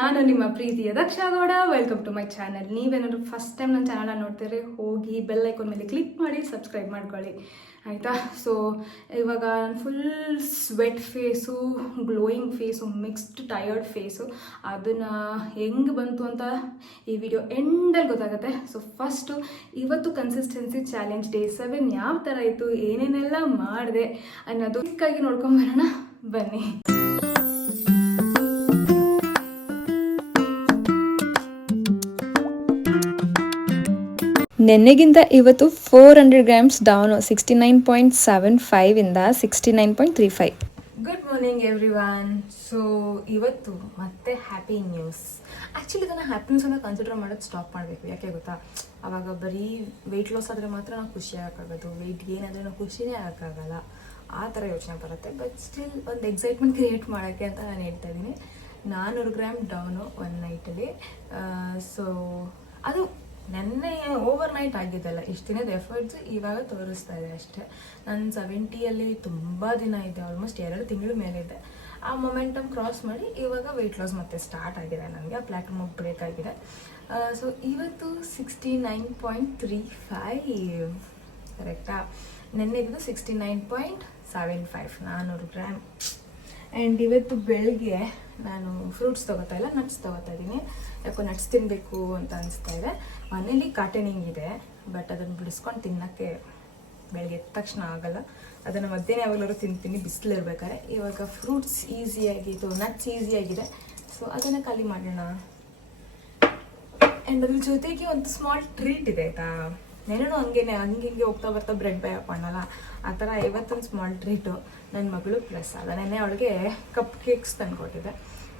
ನಾನು ನಿಮ್ಮ ಪ್ರೀತಿಯ Dakshagowda. Welcome to my channel. ನೀವೇನಾದ್ರು ಫಸ್ಟ್ ಟೈಮ್ ನನ್ನ ಚಾನಲ್ನ ನೋಡ್ತೀರಿ ಹೋಗಿ ಬೆಲ್ ಐಕಾನ್ ಮೇಲೆ ಕ್ಲಿಕ್ ಮಾಡಿ ಸಬ್ಸ್ಕ್ರೈಬ್ ಮಾಡ್ಕೊಳ್ಳಿ ಆಯಿತಾ. ಸೊ ಇವಾಗ full sweat face, glowing face, mixed tired face, ಅದನ್ನು ಹೆಂಗೆ ಬಂತು ಅಂತ ಈ ವಿಡಿಯೋ ಎಂಡಲ್ಲಿ ಗೊತ್ತಾಗುತ್ತೆ. ಸೊ ಫಸ್ಟು ಇವತ್ತು ಕನ್ಸಿಸ್ಟೆನ್ಸಿ ಚಾಲೆಂಜ್ ಡೇ 7 ಯಾವ ಥರ ಇತ್ತು, ಏನೇನೆಲ್ಲ ಮಾಡಿದೆ ಅನ್ನೋದು ಕ್ವಿಕ್ಕಾಗಿ ನೋಡ್ಕೊಂಬರೋಣ ಬನ್ನಿ. ನೆನ್ನೆಗಿಂತ ಇವತ್ತು 400 ಗ್ರಾಮ್ಸ್ ಡೌನು, 69.75 ಇಂದ 69.35. Good morning every one. So ಇವತ್ತು ಮತ್ತೆ ಹ್ಯಾಪಿ ನ್ಯೂಸ್. ಆ್ಯಕ್ಚುಲಿ ಇದನ್ನು ಹ್ಯಾಪಿ ನ್ಯೂಸ್ ಅಂತ ಕನ್ಸಿಡರ್ ಮಾಡೋದು ಸ್ಟಾಪ್ ಮಾಡಬೇಕು. ಯಾಕೆ ಗೊತ್ತಾ, ಆವಾಗ ಬರೀ ವೆಯ್ಟ್ ಲಾಸ್ ಆದರೆ ಮಾತ್ರ ನಾವು ಖುಷಿ ಆಗೋಕ್ಕಾಗೋದು, ವೆಯ್ಟ್ ಗೇನ್ ಆದರೆ ನಾವು ಖುಷಿನೇ ಆಗೋಕ್ಕಾಗಲ್ಲ, ಆ ಥರ ಯೋಚನೆ ಬರುತ್ತೆ. ಬಟ್ ಸ್ಟಿಲ್ ಒಂದು ಎಕ್ಸೈಟ್ಮೆಂಟ್ ಕ್ರಿಯೇಟ್ ಮಾಡೋಕ್ಕೆ ಅಂತ ನಾನು ಹೇಳ್ತಾ ಇದ್ದೀನಿ. 400 ಗ್ರಾಮ್ ಡೌನು ಒನ್ ನೈಟಲ್ಲಿ. ಸೊ ಅದು ನೆನ್ನೆ ಓವರ್ ನೈಟ್ ಆಗಿದ್ದಲ್ಲ, ಇಷ್ಟು ದಿನದ ಎಫರ್ಟ್ಸ್ ಇವಾಗ ತೋರಿಸ್ತಾ ಇದೆ ಅಷ್ಟೇ. ನಾನು 70ಯಲ್ಲಿ ತುಂಬ ದಿನ ಇದೆ, ಆಲ್ಮೋಸ್ಟ್ 2 ತಿಂಗಳ ಮೇಲಿದೆ. ಆ ಮೊಮೆಂಟಮ್ ಕ್ರಾಸ್ ಮಾಡಿ ಇವಾಗ ವೆಯ್ಟ್ ಲಾಸ್ ಮತ್ತೆ ಸ್ಟಾರ್ಟ್ ಆಗಿದೆ. ನನಗೆ ಆ ಪ್ಲಾಟ್ಫಾರ್ಮ್ ಬ್ರೇಕ್ ಆಗಿದೆ. ಸೊ ಇವತ್ತು 69.35 ಕರೆಕ್ಟಾ. ನೆನ್ನೆಗಿದ್ದು 69.75, 400 ಗ್ರಾಮ್. ಆ್ಯಂಡ್ ಇವತ್ತು ಬೆಳಗ್ಗೆ ನಾನು ಫ್ರೂಟ್ಸ್ ತೊಗೋತಾ ಇಲ್ಲ, ನಟ್ಸ್ ತೊಗೋತಾ ಇದ್ದೀನಿ. ಯಾಕೋ ನಟ್ಸ್ ತಿನ್ನಬೇಕು ಅಂತ ಅನಿಸ್ತಾ ಇದೆ. ಮನೇಲಿ ಕಾಟನಿಂಗ್ ಇದೆ, ಬಟ್ ಅದನ್ನು ಬಿಡಿಸ್ಕೊಂಡು ತಿನ್ನೋಕ್ಕೆ ಬೆಳಗ್ಗೆ ಎದ್ದ ತಕ್ಷಣ ಆಗಲ್ಲ. ಅದನ್ನು ಮಧ್ಯಾಹ್ನ ಯಾವಾಗಲಾದ್ರು ತಿಂತೀನಿ ಬಿಸಿಲಿರ್ಬೇಕಾದ್ರೆ. ಇವಾಗ ಫ್ರೂಟ್ಸ್ ಈಸಿಯಾಗಿತ್ತು, ನಟ್ಸ್ ಈಸಿಯಾಗಿದೆ, ಸೊ ಅದನ್ನು ಖಾಲಿ ಮಾಡೋಣ. ಆ್ಯಂಡ್ ಅದ್ರ ಜೊತೆಗೆ ಒಂದು ಸ್ಮಾಲ್ ಟ್ರೀಟ್ ಇದೆ ಆಯಿತಾ. ನೆನೂ ಹಂಗೇನೆ ಹಂಗೆ ಹೋಗ್ತಾ ಬರ್ತಾ ಬ್ರೆಡ್ ಬೈ ಹಾಕೋಣಲ್ಲ, ಆ ಥರ ಇವತ್ತೊಂದು ಸ್ಮಾಲ್ ಟ್ರೀಟು ನನ್ನ ಮಗಳು ಪ್ಲಸ್ ಅದ. ನೆನ್ನೆ ಅವಳಿಗೆ ಕಪ್ ಕೇಕ್ಸ್ ತಂದುಕೊಟ್ಟಿದ್ದೆ,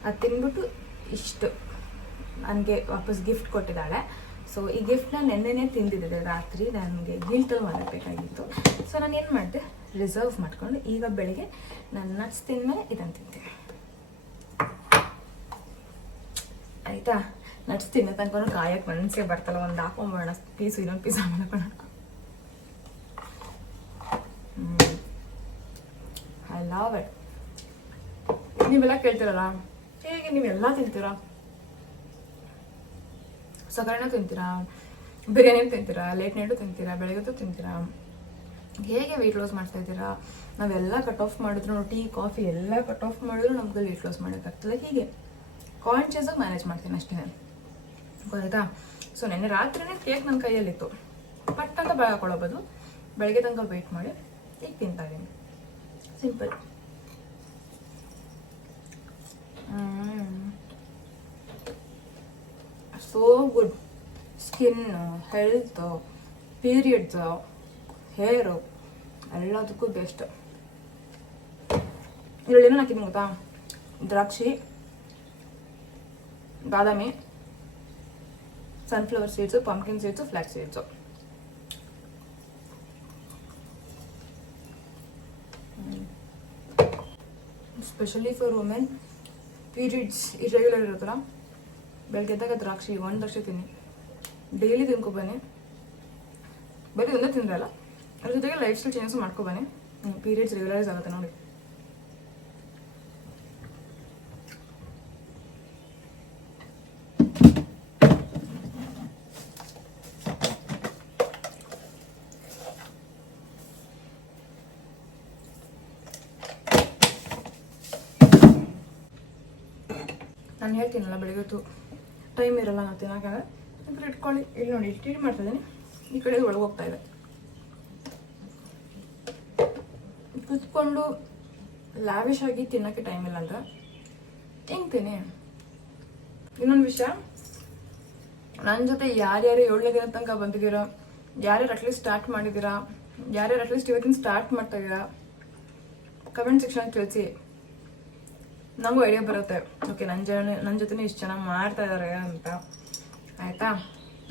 ಅದು ತಿನ್ಬಿಟ್ಟು ಇಷ್ಟು ನನಗೆ ವಾಪಸ್ ಗಿಫ್ಟ್ ಕೊಟ್ಟಿದ್ದಾಳೆ. ಸೊ ಈ ಗಿಫ್ಟ್ನ ನೆನ್ನೆನೇ ತಿಂದಿದ್ದೆ ರಾತ್ರಿ, ನನಗೆ ಗಿಲ್ಟಲ್ಲಿ ಮಾಡಬೇಕಾಗಿತ್ತು. ಸೊ ನಾನು ಏನು ಮಾಡಿದೆ, ರಿಸರ್ವ್ ಮಾಡಿಕೊಂಡು ಈಗ ಬೆಳಿಗ್ಗೆ ನಾನು ನಟ್ಸ್ ತಿಂದಮೇಲೆ ಇದನ್ನು ತಿಂತೀನಿ ಆಯಿತಾ. ನಟ್ಸ್ ತಿನ್ನೋ ತನಕ ಕಾಯಕ್ಕೆ ಮನಸ್ಸೇ ಬರ್ತಲ್ಲ, ಒಂದು ಹಾಕೊಂಬೋಣ ಪೀಸು, ಇನ್ನೊಂದು ಪೀಸ್ ಮಾಡ್ಕೊಳ್ಳೋಣ. I love it. ನೀವೆಲ್ಲ ಕೇಳ್ತೀರಲ್ಲ, ಹೇಗೆ ನೀವೆಲ್ಲ ತಿಂತೀರಾ, ಸಗರಣ ತಿಂತೀರಾ, ಬಿರಿಯಾನಿ ತಿಂತೀರಾ, ಲೇಟ್ ನೈಟು ತಿಂತೀರಾ, ಬೆಳಗ್ಗೆದು ತಿಂತೀರಾ, ಹೇಗೆ ವೆಯ್ಟ್ ಲಾಸ್ ಮಾಡ್ತಾ ಇದ್ದೀರಾ? ನಾವೆಲ್ಲ ಕಟ್ ಆಫ್ ಮಾಡಿದ್ರು, ಟೀ ಕಾಫಿ ಎಲ್ಲ ಕಟ್ ಆಫ್ ಮಾಡಿದ್ರು ನಮ್ಗೆ ವೆಯ್ಟ್ ಲಾಸ್ ಮಾಡೋಕ್ಕಾಗ್ತದೆ. ಹೀಗೆ ಕಾನ್ಷಿಯಸ್ ಆಗಿ ಮ್ಯಾನೇಜ್ ಮಾಡ್ತೀನಿ ಅಷ್ಟೇ, ಗೊತ್ತಾಯ್ತಾ. ಸೊ ನೆನ್ನೆ ರಾತ್ರಿನೇ ಕೇಕ್ ನನ್ನ ಕೈಯಲ್ಲಿತ್ತು, ಪಟ್ ಅಂತ ಬೆಳಗ್ಗೆ ಹಾಕೊಳ್ಳೋಬೋದು, ಬೆಳಗ್ಗೆ ತನಕ ವೆಯ್ಟ್ ಮಾಡಿ ಈಗ ತಿಂತಾ ಇದ್ದೀನಿ. Simple. So good. Skin, health, periods, hair ಎಲ್ಲದಕ್ಕೂ ಬೆಸ್ಟ್. ಇದರಲ್ಲಿ ಏನೋ ಹಾಕಿದ್ದೀನಿ ಗೊತ್ತಾ, ದ್ರಾಕ್ಷಿ, ಬಾದಾಮಿ, sunflower seeds, pumpkin seeds, flax seeds. Specially for women, periods irregular ಇರುತ್ತಲ್ಲ, ಬೆಳಗ್ಗೆ ಎದ್ದಾಗ ದ್ರಾಕ್ಷಿ 1 ದ್ರಾಕ್ಷಿ ತಿನ್ನಿ, ಡೈಲಿ ತಿನ್ಕೊಬನ್ನಿ. ಬರೀ ಒಂದೇ ತಿಂದ್ರಲ್ಲ, ಅದ್ರ ಜೊತೆಗೆ ಲೈಫ್ ಸ್ಟೈಲ್ ಚೇಂಜಸ್ ಮಾಡ್ಕೊಬನ್ನಿ, ಪೀರಿಯಡ್ಸ್ ರೆಗ್ಯುಲರೈಸ್ ಆಗುತ್ತೆ ನೋಡಿ. ನಾನು ಹೇಳ್ತೀನಲ್ಲ, ಬೆಳಗ್ಗೆ ಟೈಮ್ ಇರಲ್ಲ ನಾವು ತಿನ್ನೋಕ್ಕಾಗ, ಇಬ್ಬರು ಇಟ್ಕೊಳ್ಳಿ. ಇಲ್ಲಿ ನೋಡಿ, ಟೀ ಮಾಡ್ತಾ ಇದ್ದೀನಿ, ಈ ಕಡೆ ಒಳಗೆ ಹೋಗ್ತಾ ಇದೆ. ಕುತ್ಕೊಂಡು ಲ್ಯಾವಿಶ್ ಆಗಿ ತಿನ್ನೋಕ್ಕೆ ಟೈಮ್ ಇಲ್ಲ ಅಂದರೆ ಹೆಂಗೆ ತಿನ್ನಿ. ಇನ್ನೊಂದು ವಿಷಯ, ನನ್ನ ಜೊತೆ ಯಾರ್ಯಾರು 7ನೇ ದಿನ ತನಕ ಬಂದಿದ್ದೀರಾ, ಯಾರ್ಯಾರು ಅಟ್ಲೀಸ್ಟ್ ಸ್ಟಾರ್ಟ್ ಮಾಡಿದ್ದೀರಾ, ಯಾರ್ಯಾರು ಅಟ್ಲೀಸ್ಟ್ ಇವತ್ತಿನ ಸ್ಟಾರ್ಟ್ ಮಾಡ್ತಾ ಇದ್ದೀರಾ, ಕಮೆಂಟ್ ಸೆಕ್ಷನ್ ತಿಳಿಸಿ. ನಮಗೂ ಐಡಿಯಾ ಬರುತ್ತೆ, ಓಕೆ ನನ್ನ ಜೊತೆ ಇಷ್ಟು ಚೆನ್ನಾಗಿ ಮಾಡ್ತಾ ಇದ್ದಾರೆ ಅಂತ ಆಯಿತಾ.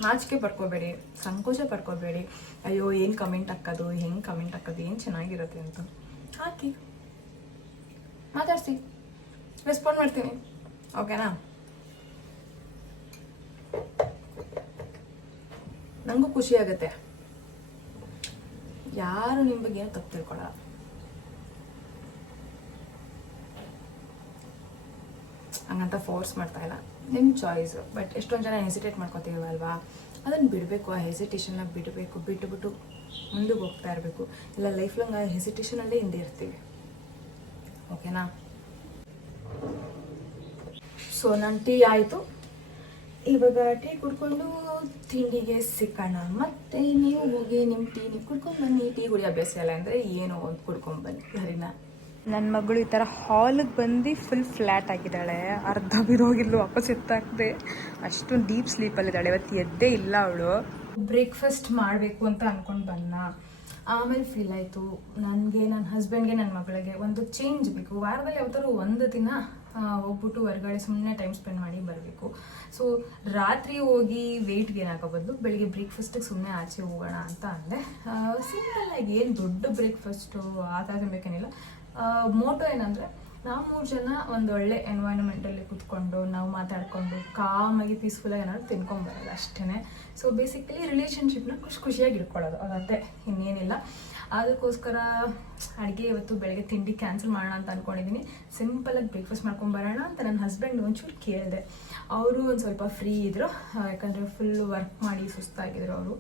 ನಾಚಿಕೆ ಪಡ್ಕೋಬೇಡಿ, ಸಂಕೋಚ ಪಡ್ಕೋಬೇಡಿ. ಅಯ್ಯೋ ಏನು ಕಮೆಂಟ್ ಹಾಕೋದು, ಹೆಂಗೆ ಕಮೆಂಟ್ ಹಾಕೋದು, ಏನು ಚೆನ್ನಾಗಿರುತ್ತೆ ಅಂತ ಹಾಕಿ, ಮಾತಾಡಿಸಿ, ರೆಸ್ಪಾಂಡ್ ಮಾಡ್ತೀನಿ, ಓಕೆನಾ. ನನಗೂ ಖುಷಿ ಆಗುತ್ತೆ, ಯಾರು ನಿಮ್ಮ ಬಗ್ಗೆ ಏನು ತಪ್ಪು ತಿಳ್ಕೊಳ್ಳಲ್ಲ. ಹಂಗಂತ ಫೋರ್ಸ್ ಮಾಡ್ತಾ ಇಲ್ಲ, ನಿಮ್ಮ ಚಾಯ್ಸು. ಬಟ್ ಎಷ್ಟೊಂದು ಜನ ಹೆಸಿಟೇಟ್ ಮಾಡ್ಕೊತೀವಲ್ವಾ, ಅದನ್ನು ಬಿಡಬೇಕು. ಆ ಹೆಸಿಟೇಷನ್ನ ಬಿಟ್ಟುಬಿಟ್ಟು ಮುಂದಕ್ಕೆ ಹೋಗ್ತಾ ಇರಬೇಕು. ಇಲ್ಲ ಲೈಫ್ ಲಾಂಗ್ ಆ ಹೆಸಿಟೇಷನಲ್ಲೇ ಹಿಂದೆ ಇರ್ತೀವಿ. ಓಕೆನಾ? ಸೊ ನನ್ನ ಟೀ ಆಯಿತು. ಇವಾಗ ಟೀ ಕುಡ್ಕೊಂಡು ತಿಂಡಿಗೆ ಸಿಕ್ಕೋಣ. ಮತ್ತು ನೀವು ಹೋಗಿ ನಿಮ್ಮ ಟೀ ನೀವು ಕುಡ್ಕೊಂಡು ಬನ್ನಿ. ಟೀ ಕುಡಿ ಅಭ್ಯಾಸ ಇಲ್ಲ ಅಂದರೆ ಏನೋ ಒಂದು ಕುಡ್ಕೊಂಡು ಬನ್ನಿ, ಸರಿನಾ? ನನ್ನ ಮಗಳು ಈ ಥರ ಹಾಲಿಗೆ ಬಂದು ಫುಲ್ ಫ್ಲ್ಯಾಟ್ ಆಗಿದ್ದಾಳೆ. ಅರ್ಧ ಬಿದೋಗಿದ್ಲು, ವಾಪಸ್ ಎತ್ತಾಕ್ದೆ. ಅಷ್ಟು ಡೀಪ್ ಸ್ಲೀಪಲ್ಲಿದ್ದಾಳೆ. ಇವತ್ತು ಎದ್ದೇ ಇಲ್ಲ ಅವಳು. ಬ್ರೇಕ್ಫಾಸ್ಟ್ ಮಾಡಬೇಕು ಅಂತ ಅಂದ್ಕೊಂಡು ಬನ್ನ. ಆಮೇಲೆ ಫೀಲ್ ಆಯಿತು ನನಗೆ, ನನ್ನ ಹಸ್ಬೆಂಡ್ಗೆ, ನನ್ನ ಮಗಳಿಗೆ ಒಂದು ಚೇಂಜ್ ಬೇಕು. ವಾರದಲ್ಲಿ ಯಾವತ್ತಾದ್ರು ಒಂದು ದಿನ ಹೋಗ್ಬಿಟ್ಟು ಹೊರಗಡೆ ಸುಮ್ಮನೆ ಟೈಮ್ ಸ್ಪೆಂಡ್ ಮಾಡಿ ಬರಬೇಕು. ಸೊ ರಾತ್ರಿ ಹೋಗಿ ವೆಯ್ಟ್ ಗೇನ್ ಆಗೋ ಬದಲು ಬೆಳಿಗ್ಗೆ ಬ್ರೇಕ್ಫಾಸ್ಟಿಗೆ ಸುಮ್ಮನೆ ಆಚೆ ಹೋಗೋಣ ಅಂತ ಅಂದೆ. ಸಿಂಪಲ್ಲಾಗಿ ಏನು ದೊಡ್ಡ ಬ್ರೇಕ್ಫಾಸ್ಟು ಆ ಥರ ಬೇಕೇನಿಲ್ಲ. ಮೋಟೋ ಏನಂದರೆ, ನಾವು 3 ಜನ ಒಂದು ಒಳ್ಳೆ ಎನ್ವೈರನ್ಮೆಂಟಲ್ಲಿ ಕೂತ್ಕೊಂಡು ನಾವು ಮಾತಾಡಿಕೊಂಡು ಕಾಮಾಗಿ ಪೀಸ್ಫುಲ್ಲಾಗಿ ಏನಾದ್ರು ತಿನ್ಕೊಂಬರೋದು ಅಷ್ಟೇ. ಸೊ ಬೇಸಿಕಲಿ ರಿಲೇಷನ್ಶಿಪ್ನ ಖುಷಿಯಾಗಿ ಇಟ್ಕೊಳ್ಳೋದು, ಅದಂತೆ, ಇನ್ನೇನಿಲ್ಲ. ಅದಕ್ಕೋಸ್ಕರ ಅಡುಗೆ ಇವತ್ತು ಬೆಳಗ್ಗೆ ತಿಂಡಿ ಕ್ಯಾನ್ಸಲ್ ಮಾಡೋಣ ಅಂತ ಅಂದ್ಕೊಂಡಿದ್ದೀನಿ. ಸಿಂಪಲಾಗಿ ಬ್ರೇಕ್ಫಾಸ್ಟ್ ಮಾಡ್ಕೊಂಬರೋಣ ಅಂತ ನನ್ನ ಹಸ್ಬೆಂಡ್ ಒಂಚೂರು ಕೇಳಿದೆ. ಅವರು ಒಂದು ಸ್ವಲ್ಪ ಫ್ರೀ ಇದ್ದರು, ಯಾಕಂದರೆ ಫುಲ್ ವರ್ಕ್ ಮಾಡಿ ಸುಸ್ತಾಗಿದ್ರು ಅವರು.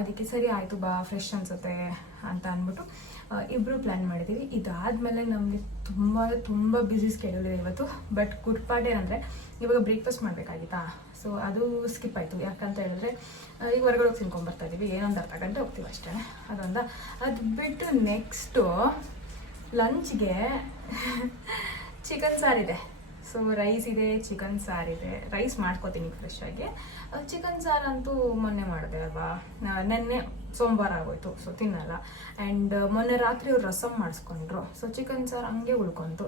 ಅದಕ್ಕೆ ಸರಿ ಆಯಿತು ಬಾ, ಫ್ರೆಶ್ ಅನಿಸುತ್ತೆ ಅಂತ ಅಂದ್ಬಿಟ್ಟು ಇಬ್ಬರು ಪ್ಲ್ಯಾನ್ ಮಾಡಿದ್ದೀವಿ. ಇದಾದಮೇಲೆ ನಮಗೆ ತುಂಬ ಬ್ಯುಸಿ ಸ್ಕೆಡ್ಯೂಲ್ ಇದೆ ಇವತ್ತು. ಬಟ್ ಗುಡ್ ಪಾರ್ಟ್ ಏನಂದರೆ, ಇವಾಗ ಬ್ರೇಕ್ಫಾಸ್ಟ್ ಮಾಡಬೇಕಾಗಿತ್ತಾ, ಸೊ ಅದು ಸ್ಕಿಪ್ ಆಯಿತು. ಯಾಕಂತ ಹೇಳಿದ್ರೆ ಈಗ ಹೊರಗಡೆ ಹೋಗಿ ತಿನ್ಕೊಂಬರ್ತಾ ಇದ್ದೀವಿ, ಏನೊಂದು ಅರ್ಧ ಗಂಟೆ ಹೋಗ್ತೀವಿ ಅಷ್ಟೇ. ಅದು ಬಿಟ್ಟು ನೆಕ್ಸ್ಟು ಲಂಚ್ಗೆ ಚಿಕನ್ ಸಾರಿದೆ. ಸೊ ರೈಸ್ ಇದೆ, ಚಿಕನ್ ಸಾರಿದೆ. ರೈಸ್ ಮಾಡ್ಕೋತೀನಿ ಫ್ರೆಶ್ ಆಗಿ. ಚಿಕನ್ ಸಾರಂತೂ ಮೊನ್ನೆ ಮಾಡಿದೆ ಅಲ್ವಾ, ನೆನ್ನೆ ಸೋಮವಾರ ಆಗೋಯ್ತು, ಸೊ ತಿನ್ನಲ್ಲ. ಆ್ಯಂಡ್ ಮೊನ್ನೆ ರಾತ್ರಿ ಅವ್ರು ರಸಮ್ ಮಾಡಿಸ್ಕೊಂಡ್ರು. ಸೊ ಚಿಕನ್ ಸಾರು ಹಂಗೆ ಉಳ್ಕೊಂತು.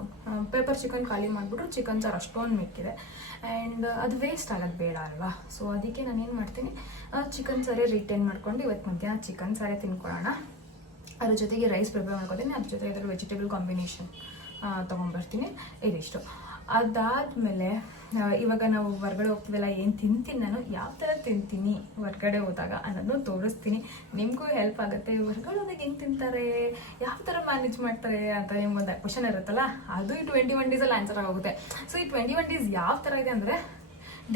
ಪೇಪರ್ ಚಿಕನ್ ಖಾಲಿ ಮಾಡಿಬಿಟ್ರು, ಚಿಕನ್ ಸಾರು ಅಷ್ಟೊಂದು ಮಿಕ್ಕಿದೆ. ಆ್ಯಂಡ್ ಅದು ವೇಸ್ಟ್ ಆಗೋದು ಬೇಡ ಅಲ್ವಾ. ಸೊ ಅದಕ್ಕೆ ನಾನು ಏನು ಮಾಡ್ತೀನಿ, ಚಿಕನ್ ಸಾರೇ ರಿಟೈನ್ ಮಾಡ್ಕೊಂಡು ಇವತ್ತು ಮಧ್ಯಾಹ್ನ ಚಿಕನ್ ಸಾರೇ ತಿನ್ಕೊಳ್ಳೋಣ. ಅದ್ರ ಜೊತೆಗೆ ರೈಸ್ ಪ್ರಿಪೇರ್ ಮಾಡ್ಕೊತೀನಿ, ಅದ್ರ ಜೊತೆ ಇದರ ವೆಜಿಟೇಬಲ್ ಕಾಂಬಿನೇಷನ್ ತೊಗೊಂಬರ್ತೀನಿ. ಇದಿಷ್ಟು. ಅದಾದಮೇಲೆ ಇವಾಗ ನಾವು ಹೊರ್ಗಡೆ ಹೋಗ್ತೀವಲ್ಲ, ಏನು ತಿಂತೀನಿ ನಾನು, ಯಾವ ಥರ ತಿಂತೀನಿ ಹೊರ್ಗಡೆ ಹೋದಾಗ ಅನ್ನೋದನ್ನು ತೋರಿಸ್ತೀನಿ. ನಿಮಗೂ ಹೆಲ್ಪ್ ಆಗುತ್ತೆ. ಹೊರ್ಗಡೆ ಹೋದಾಗ ಹೆಂಗೆ ತಿಂತಾರೆ, ಯಾವ ಥರ ಮ್ಯಾನೇಜ್ ಮಾಡ್ತಾರೆ ಅಂತ ನಿಮ್ಗೊಂದು ಕ್ವಶನ್ ಇರುತ್ತಲ್ಲ, ಅದು ಈ 21 ಡೇಸಲ್ಲಿ ಆನ್ಸರ್ ಆಗೋಗುತ್ತೆ. ಸೊ ಈ 21 ಡೇಸ್ ಯಾವ ಥರ ಇದೆ ಅಂದರೆ,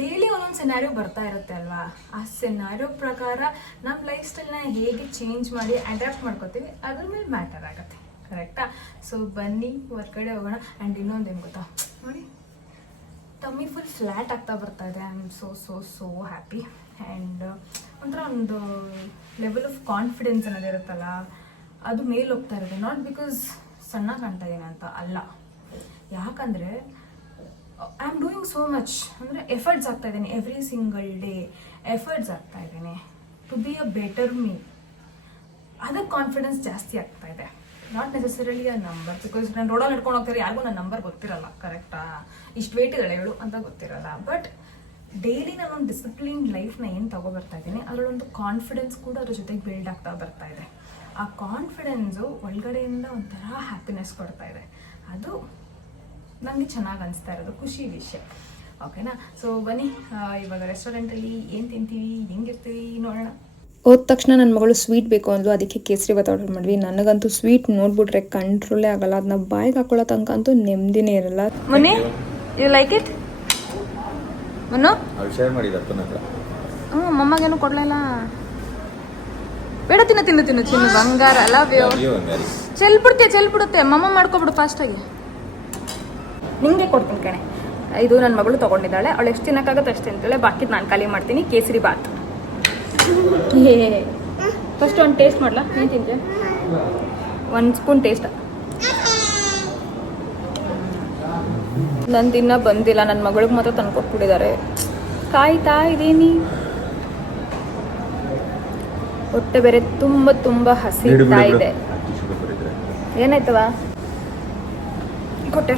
ಡೈಲಿ ಒಂದೊಂದು ಸೆನಾರಿಯೋ ಬರ್ತಾ ಇರುತ್ತೆ ಅಲ್ವಾ. ಆ ಸೆನಾರಿಯೋ ಪ್ರಕಾರ ನಮ್ಮ ಲೈಫ್ ಸ್ಟೈಲ್ನ ಹೇಗೆ ಚೇಂಜ್ ಮಾಡಿ ಅಡ್ಯಾಪ್ಟ್ ಮಾಡ್ಕೋತೀವಿ, ಅದ್ರ ಮೇಲೆ ಮ್ಯಾಟರ್ ಆಗುತ್ತೆ. ಕರೆಕ್ಟಾ? ಸೊ ಬನ್ನಿ ಹೊರ್ಗಡೆ ಹೋಗೋಣ. ಆ್ಯಂಡ್ ಇನ್ನೊಂದೇನು ಗೊತ್ತಾ ನೋಡಿ, ಟಮ್ಮಿ ಫುಲ್ ಫ್ಲ್ಯಾಟ್ ಆಗ್ತಾ ಬರ್ತಾ ಇದೆ. I am so happy. And ಒಂಥರ ಒಂದು ಲೆವೆಲ್ ಆಫ್ ಕಾನ್ಫಿಡೆನ್ಸ್ ಅನ್ನೋದಿರುತ್ತಲ್ಲ, ಅದು ಮೇಲೆ ಹೋಗ್ತಾ ಇರುತ್ತೆ. ನಾಟ್ ಬಿಕಾಸ್ ಸಣ್ಣ ಕಾಣ್ತಾ ಇದ್ದೀನಿ ಅಂತ ಅಲ್ಲ, ಯಾಕಂದರೆ I am doing so much. ಅಂದರೆ ಎಫರ್ಟ್ಸ್ ಆಗ್ತಾ ಇದ್ದೀನಿ, ಎವ್ರಿ ಸಿಂಗಲ್ ಡೇ ಎಫರ್ಟ್ಸ್ ಆಗ್ತಾ ಇದ್ದೀನಿ to be a better me. ಅದಕ್ಕೆ ಕಾನ್ಫಿಡೆನ್ಸ್ ಜಾಸ್ತಿ ಆಗ್ತಾ ಇದೆ. Not necessarily a number, because ನಾನು ರೋಡಲ್ಲಿ ನಡ್ಕೊಂಡು ಹೋಗ್ತಾರೆ, ಯಾರಿಗೂ ನನ್ನ ನಂಬರ್ ಗೊತ್ತಿರಲ್ಲ. ಕರೆಕ್ಟಾ? ಇಷ್ಟು ವೇಟ್ ಇದ್ದಾಳೆ ಹೇಳು ಅಂತ ಗೊತ್ತಿರಲ್ಲ. ಬಟ್ ಡೈಲಿ ನಾನೊಂದು ಡಿಸಿಪ್ಲಿನ್ ಲೈಫ್ನ ಏನು ತಗೊಬರ್ತಾ ಇದ್ದೀನಿ, ಅದರಲ್ಲೊಂದು ಕಾನ್ಫಿಡೆನ್ಸ್ ಕೂಡ ಅದ್ರ ಜೊತೆಗೆ ಬಿಲ್ಡ್ ಆಗ್ತಾ ಬರ್ತಾ ಇದೆ. ಆ ಕಾನ್ಫಿಡೆನ್ಸು ಒಳಗಡೆಯಿಂದ ಒಂಥರ ಹ್ಯಾಪಿನೆಸ್ ಕೊಡ್ತಾ ಇದೆ. ಅದು ನನಗೆ ಚೆನ್ನಾಗಿ ಅನಿಸ್ತಾ ಇರೋದು, ಖುಷಿ ವಿಷಯ. ಓಕೆನಾ? ಸೊ ಬನ್ನಿ, ಇವಾಗ ರೆಸ್ಟೋರೆಂಟಲ್ಲಿ ಏನು ತಿಂತೀವಿ, ಹೆಂಗಿರ್ತೀವಿ ನೋಡೋಣ. ಹೋದ ತಕ್ಷಣ ನನ್ನ ಮಗಳು ಸ್ವೀಟ್ ಬೇಕು ಅಂದ್ಲು, ಅದಕ್ಕೆ ಕೇಸರಿ ಬಾತ್ ಆರ್ಡರ್ ಮಾಡಿದ್ವಿ. ನನಗಂತೂ ಸ್ವೀಟ್ ನೋಡ್ಬಿಟ್ರೆ ಕಂಟ್ರೋಲೇ ಆಗಲ್ಲ. ಅದನ್ನ ಬಾಯಿಗೆ ಹಾಕೊಳ್ಳೋ ತನಕ ಅಂತೂ ನೆಮ್ಮದಿನೇ ಇರಲ್ಲ. ಮೊನ್ನೆ ಯು ಲೈಕ್ ಇಟ್ ಮೊನ್ನು ಶೇರ್ ಮಾಡಿದ ಅಪ್ಪನ ಹತ್ರ. ಮಮ್ಮಗೇನು ಕೊಡ್ಲಿಲ್ಲ. ಬೇಡ, ತಿನ್ನು ಬಂಗಾರ. Love you. ಚೆಲ್ಬಿಡುತ್ತೆ. ಮಮ್ಮ ಮಾಡ್ಕೊಬಿಡು ಫಾಸ್ಟಾಗಿ. ನಿಂಗೆ ಕೊಡ್ತೀನಿ ಕಣೆ. ಇದು ನನ್ನ ಮಗಳು ತೊಗೊಂಡಿದ್ದಾಳೆ. ಅವಳು ಎಷ್ಟು ತಿನ್ನಕ್ಕಾಗತ್ತೆ ಅಷ್ಟು ತಿಂತಾಳೆ, ಬಾಕಿದು ನಾನು ಖಾಲಿ ಮಾಡ್ತೀನಿ. ಕೇಸರಿ ಬಾತ್ ಫಸ್ಟ್ ಒಂದು ಟೇಸ್ಟ್ ಮಾಡಲಾ? ಏನು ತಿಂತೆ? 1 ಸ್ಪೂನ್ ಟೇಸ್ಟ್. ನಂದು ಇನ್ನೂ ಬಂದಿಲ್ಲ, ನನ್ನ ಮಗಳಿಗೆ ಮಾತ್ರ ತಂದು ಕೊಟ್ಬಿಟ್ಟಿದ್ದಾರೆ. ಕಾಯ್ತಾ ಇದ್ದೀನಿ. ಹೊಟ್ಟೆ ಬೇರೆ ತುಂಬ ಹಸಿತಾ ಇದೆ. ಏನಾಯ್ತವ? ಕೊಟ್ಟೆ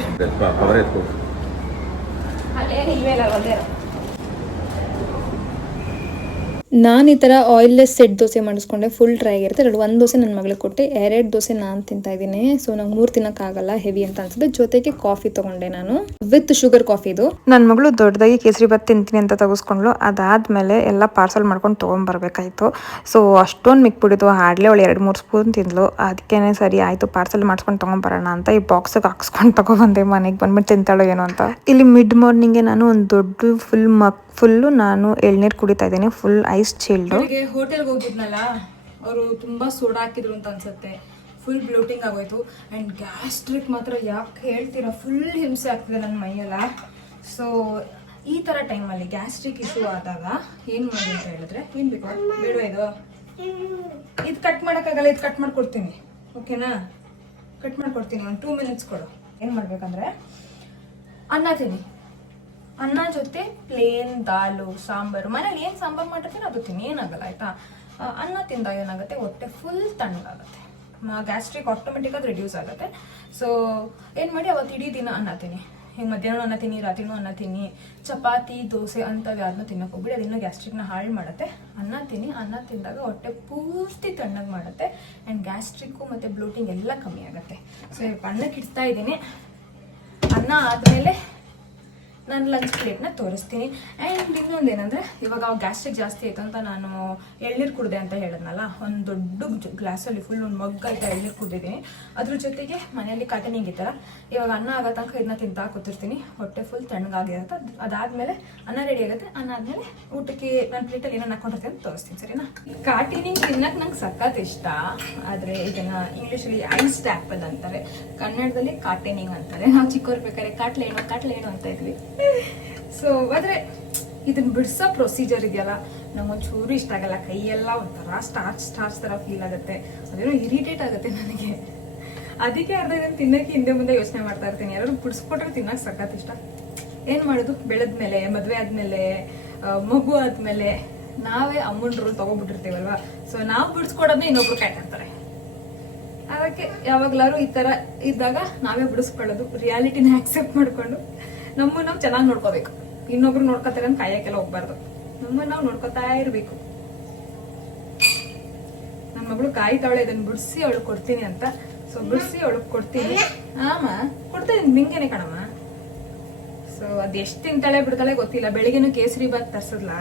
ಅಲ್ಲೇನು ಇಲ್ವೇ ಇಲ್ಲ, ಒಂದೇ. ನಾನು ಈ ಥರ ಆಯಿಲ್ಲೆಸ್ ಸೆಟ್ ದೋಸೆ ಮಾಡಿಸ್ಕೊಂಡೆ, ಫುಲ್ ಡ್ರೈ ಆಗಿರುತ್ತೆ. ಒಂದು ದೋಸೆ ನನ್ನ ಮಗಳಿಗೆ ಕೊಟ್ಟೆ, 2 ದೋಸೆ ನಾನು ತಿಂತಾಯಿದ್ದೀನಿ. ಸೊ ನಂಗೆ 3 ತಿನ್ನೋಕ್ಕಾಗಲ್ಲ, ಹೆವಿ ಅಂತ ಅನ್ಸುತ್ತೆ. ಜೊತೆಗೆ ಕಾಫಿ ತೊಗೊಂಡೆ ನಾನು, ವಿತ್ ಶುಗರ್ ಕಾಫಿ ಇದು. ನನ್ನ ಮಗಳು ದೊಡ್ಡದಾಗಿ ಕೇಸರಿ ಬಾತ್ ತಿಂತೀನಿ ಅಂತ ತೆಗೆಸ್ಕೊಂಡ್ಲು. ಅದಾದಮೇಲೆ ಎಲ್ಲ ಪಾರ್ಸಲ್ ಮಾಡ್ಕೊಂಡು ತೊಗೊಂಬರ್ಬೇಕಾಯ್ತು. ಸೊ ಅಷ್ಟೊಂದು ಮಿಕ್ಬಿಡಿತು, ಹಾಡ್ಲೆ ಅವಳು 2-3 ಸ್ಪೂನ್ ತಿಂದ್ಲು. ಅದಕ್ಕೇ ಸರಿ ಆಯಿತು, ಪಾರ್ಸಲ್ ಮಾಡ್ಸ್ಕೊಂಡು ತೊಗೊಂಬರೋಣ ಅಂತ ಈ ಬಾಕ್ಸಿಗೆ ಹಾಕ್ಸ್ಕೊಂಡು ತೊಗೊಬಂದೆ. ಮನೆಗೆ ಬಂದ್ಬಿಟ್ಟು ತಿಂತಾಳೋ ಏನೋ ಅಂತ. ಇಲ್ಲಿ ಮಿಡ್ ಮಾರ್ನಿಂಗ್ಗೆ ನಾನು ಒಂದು ದೊಡ್ಡ ಫುಲ್ಲು ನಾನು ಎಳ್ನೀರು ಕುಡಿತಾ ಇದ್ದೀನಿ, ಫುಲ್ ಐಸ್ ಚಿಲ್ಡು. ಹೋಟೆಲ್ಗೆ ಹೋಗಿದ್ನಲ್ಲ, ಅವರು ತುಂಬ ಸೋಡಾ ಹಾಕಿದ್ರು ಅಂತ ಅನ್ಸುತ್ತೆ. ಫುಲ್ ಬ್ಲೋಟಿಂಗ್ ಆಗೋಯ್ತು. ಆ್ಯಂಡ್ ಗ್ಯಾಸ್ಟ್ರಿಕ್ ಮಾತ್ರ ಯಾಕೆ ಹೇಳ್ತೀರಾ, ಫುಲ್ ಹಿಂಸೆ ಆಗ್ತಿದೆ ನನ್ನ ಮೈಯೆಲ್ಲ. ಸೊ ಈ ಥರ ಟೈಮಲ್ಲಿ ಗ್ಯಾಸ್ಟ್ರಿಕ್ ಇಶ್ಯೂ ಆದಾಗ ಏನು ಮಾಡಿ ಅಂತ ಹೇಳಿದ್ರೆ, ಏನು ಬೇಕು ಬೇಡ, ಇದು ಕಟ್ ಮಾಡೋಕ್ಕಾಗಲ್ಲ, ಇದು ಕಟ್ ಮಾಡಿಕೊಡ್ತೀನಿ, ಓಕೆನಾ? ಕಟ್ ಮಾಡಿಕೊಡ್ತೀನಿ, ಒಂದು 2 ಮಿನಿಟ್ಸ್ ಕೊಡು. ಏನು ಮಾಡಬೇಕಂದ್ರೆ, ಅನ್ನ ತಿನ್ನಿ, ಅನ್ನ ಜೊತೆ ಪ್ಲೇನ್ ದಾಲು ಸಾಂಬಾರು, ಮನೇಲಿ ಏನು ಸಾಂಬಾರು ಮಾಡಿರ್ತೀನಿ ಅದು ತಿನ್ನಿ, ಏನಾಗಲ್ಲ ಆಯಿತಾ. ಅನ್ನ ತಿಂದಾಗ ಏನಾಗುತ್ತೆ, ಹೊಟ್ಟೆ ಫುಲ್ ತಣ್ಣಗಾಗುತ್ತೆ, ಗ್ಯಾಸ್ಟ್ರಿಕ್ ಆಟೋಮೆಟಿಕ್ ಅದು ರಿಡ್ಯೂಸ್ ಆಗುತ್ತೆ. ಸೊ ಏನು ಮಾಡಿ, ಅವತ್ತು ಇಡೀ ದಿನ ಅನ್ನ ತಿನ್ನಿ. ಹಿಂಗೆ ಮಧ್ಯಾಹ್ನ ಅನ್ನ ತಿನ್ನಿ, ರಾತ್ರಿನೂ ಅನ್ನ ತಿನ್ನಿ. ಚಪಾತಿ ದೋಸೆ ಅಂಥವು ಯಾರನ್ನೂ ತಿನ್ನೋಕೆ ಹೋಗ್ಬಿಡಿ, ಅದಿನ್ನೂ ಗ್ಯಾಸ್ಟ್ರಿಕ್ನ ಹಾಳು ಮಾಡುತ್ತೆ. ಅನ್ನ ತಿನ್ನಿ, ಅನ್ನ ತಿಂದಾಗ ಹೊಟ್ಟೆ ಪೂರ್ತಿ ತಣ್ಣಗೆ ಮಾಡುತ್ತೆ. ಆ್ಯಂಡ್ ಗ್ಯಾಸ್ಟ್ರಿಕ್ಕು ಮತ್ತು ಬ್ಲೋಟಿಂಗ್ ಎಲ್ಲ ಕಮ್ಮಿ ಆಗುತ್ತೆ. ಸೊ ಇವಾಗ ಅನ್ನಕ್ಕೆ ಇಡ್ತಾ ಇದ್ದೀನಿ. ಅನ್ನ ಆದಮೇಲೆ ನಾನು ಲಂಚ್ ಪ್ಲೇಟ್ನ ತೋರಿಸ್ತೀನಿ. ಆ್ಯಂಡ್ ಇನ್ನೊಂದು ಏನಂದರೆ, ಇವಾಗ ಗ್ಯಾಸ್ಟ್ರಿಕ್ ಜಾಸ್ತಿ ಆಯಿತು ಅಂತ ನಾನು ಎಳ್ನೀರು ಕುಡಿದೆ ಅಂತ ಹೇಳಿದ್ನಲ್ಲ, ಒಂದು ದೊಡ್ಡ ಗ್ಲಾಸಲ್ಲಿ ಫುಲ್ ಒಂದು ಮಗ್ ಆಯ್ತಾ ಎಳ್ನೀರು ಕುಡಿದಿದ್ದೀನಿ. ಅದ್ರ ಜೊತೆಗೆ ಮನೆಯಲ್ಲಿ ಕಾಟನಿಂಗ್ ಈ ಥರ ಇವಾಗ ಅನ್ನ ಆಗೋ ತನಕ ಇದನ್ನ ತಿಂತಾ ಕೂತಿರ್ತೀನಿ. ಹೊಟ್ಟೆ ಫುಲ್ ತಣ್ಣಗಾಗಿರುತ್ತೆ. ಅದಾದಮೇಲೆ ಅನ್ನ ರೆಡಿ ಆಗುತ್ತೆ. ಅನ್ನ ಆದಮೇಲೆ ಊಟಕ್ಕೆ ನನ್ನ ಪ್ಲೇಟಲ್ಲಿ ಏನೋ ಹಾಕೊಂಡಿರ್ತೀನಿ ಅಂತ ತೋರಿಸ್ತೀನಿ, ಸರಿನಾ? ಕಾಟನಿಂಗ್ ತಿನ್ನಕ್ಕೆ ನಂಗೆ ಸಖತ್ ಇಷ್ಟ. ಆದರೆ ಇದನ್ನು ಇಂಗ್ಲೀಷಲ್ಲಿ ಐಸ್ಡ್ ಆ್ಯಪಲ್ ಅಂತಾರೆ, ಕನ್ನಡದಲ್ಲಿ ಕಾಟನಿಂಗ್ ಅಂತಾರೆ. ನಾವು ಚಿಕ್ಕವ್ರು ಬೇಕಾದ್ರೆ ಕಾಟ್ಲೇನು ಅಂತ ಇದ್ವಿ. ಸೊ ಆದರೆ ಇದನ್ನ ಬಿಡಿಸೋ ಪ್ರೊಸೀಜರ್ ಇದೆಯಲ್ಲ, ನಮಗೊಂಚೂರು ಇಷ್ಟ ಆಗಲ್ಲ. ಕೈಯೆಲ್ಲ ಒಂಥರ ಸ್ಟಾರ್ಚ್ ಥರ ಫೀಲ್ ಆಗುತ್ತೆ, ಅದೇನೋ ಇರಿಟೇಟ್ ಆಗುತ್ತೆ ನನಗೆ. ಅದಕ್ಕೆ ಅರ್ಧ ಇದನ್ನು ತಿನ್ನೋಕ್ಕೆ ಹಿಂದೆ ಮುಂದೆ ಯೋಚನೆ ಮಾಡ್ತಾ ಇರ್ತೀನಿ. ಯಾರು ಬಿಡಿಸ್ಕೊಟ್ರೆ ತಿನ್ನೋಕೆ ಸಖತ್ ಇಷ್ಟ. ಏನು ಮಾಡೋದು, ಬೆಳೆದ್ಮೇಲೆ, ಮದುವೆ ಆದಮೇಲೆ, ಮಗು ಆದಮೇಲೆ ನಾವೇ ಅಮ್ಮನ ರೋಲ್ ತೊಗೊಬಿಟ್ಟಿರ್ತೀವಲ್ವ. ಸೊ ನಾವು ಬಿಡಿಸ್ಕೊಡೋದನ್ನ ಇನ್ನೊಬ್ರು ಕಾಯ್ತಾರ್ತಾರೆ. ಅದಕ್ಕೆ ಯಾವಾಗ್ಲಾರು ಈ ಥರ ಇದ್ದಾಗ ನಾವೇ ಬಿಡಿಸ್ಕೊಳ್ಳೋದು, ರಿಯಾಲಿಟಿನ ಆಕ್ಸೆಪ್ಟ್ ಮಾಡಿಕೊಂಡು ನಮ್ಮನ್ನು ನಾವು ಚೆನ್ನಾಗಿ ನೋಡ್ಕೋಬೇಕು. ಇನ್ನೊಬ್ರು ನೋಡ್ಕೋತಾರೆ ಅಂತ ಕಾಯಕ್ಕೆಲ್ಲ ಹೋಗ್ಬಾರ್ದು, ನಮ್ಮನ್ನು ನಾವು ನೋಡ್ಕೋತಾ ಇರಬೇಕು. ನನ್ನ ಮಗಳು ಕಾಯ್ತಾವಳೆ ಇದನ್ನು ಬಿಡಿಸಿ ಅವಳು ಕೊಡ್ತೀನಿ ಅಂತ. ಸೊ ಬಿಡಿಸಿ ಅವಳಿಗೆ ಕೊಡ್ತೀನಿ. ಕೊಡ್ತಾ ಇದ್ದೀನಿ, ನಿಂಗೇನೆ ಕಣಮ್ಮ. ಸೊ ಅದು ಎಷ್ಟು ತಿಂತಾಳೆ ಬಿಡ್ತಾಳೆ ಗೊತ್ತಿಲ್ಲ. ಬೆಳಿಗ್ಗೆನೂ ಕೇಸರಿ ಬಾತ್ ತರಿಸಿದ್ಲಾ,